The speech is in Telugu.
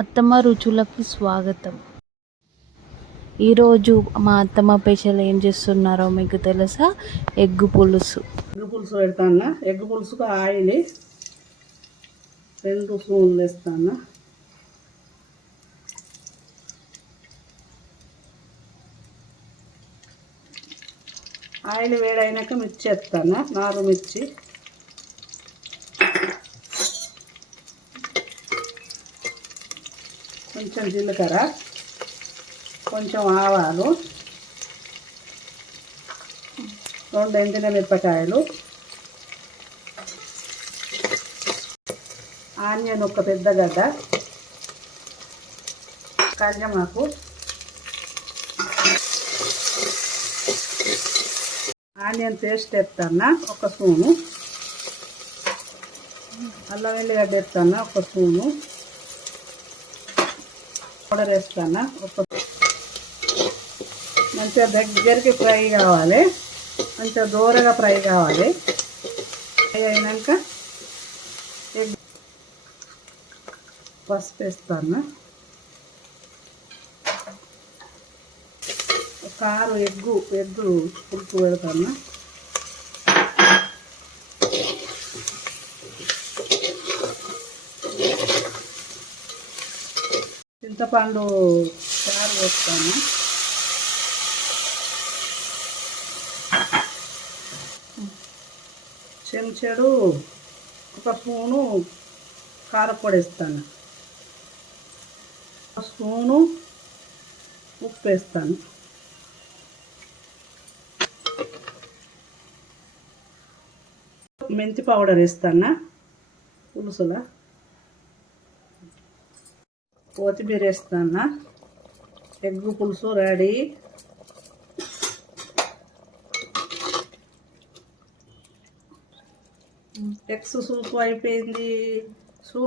అత్తమ్మ రుచులకి స్వాగతం. ఈరోజు మా అత్తమ్మ పేషలు ఏం చేస్తున్నారో మీకు తెలుసా? ఎగ్గు పులుసు. ఎగ్ పులుసు పెడతాను? ఎగ్ పులుసుకు ఆయిల్ రెండు స్పూన్లు వేస్తాను? ఆయిల్ వేడైనాక మిర్చి వేస్తాను? నారు మిర్చి. కొంచెం జీలకర్ర కొంచెం ఆవాలు రెండు ఎండిన మిరపకాయలు ఆనియన్ ఒక పెద్ద గడ్డ కళ్యమాకు ఆనియన్ పేస్ట్ ఎత్తాను ఒక స్పూను అల్లం వెల్లిగడ్డ ఎత్తాను ఒక స్పూను పౌడర్ వేస్తాను? ఒక మంచిగా దగ్గరికి ఫ్రై కావాలి. మంచిగా దూరగా ఫ్రై కావాలి. ఫ్రై అయినాక ఎగ్ పసుపు వేస్తాను? కారు ఎగ్గు ఎగ్గు పులుపు పెడతాను? చింతపండు చారు వేస్తాను. చెంచాడు ఒక స్పూను కారపొడి వేస్తాను. ఒక స్పూను ఉప్పు వేస్తాను. మెంతి పౌడర్ వేస్తాను? పులుసులో? కొత్తిమీర వేస్తున్నా. ఎగ్ పులుసు రెడీ ఎగ్స్ సూప్ అయిపోయింది.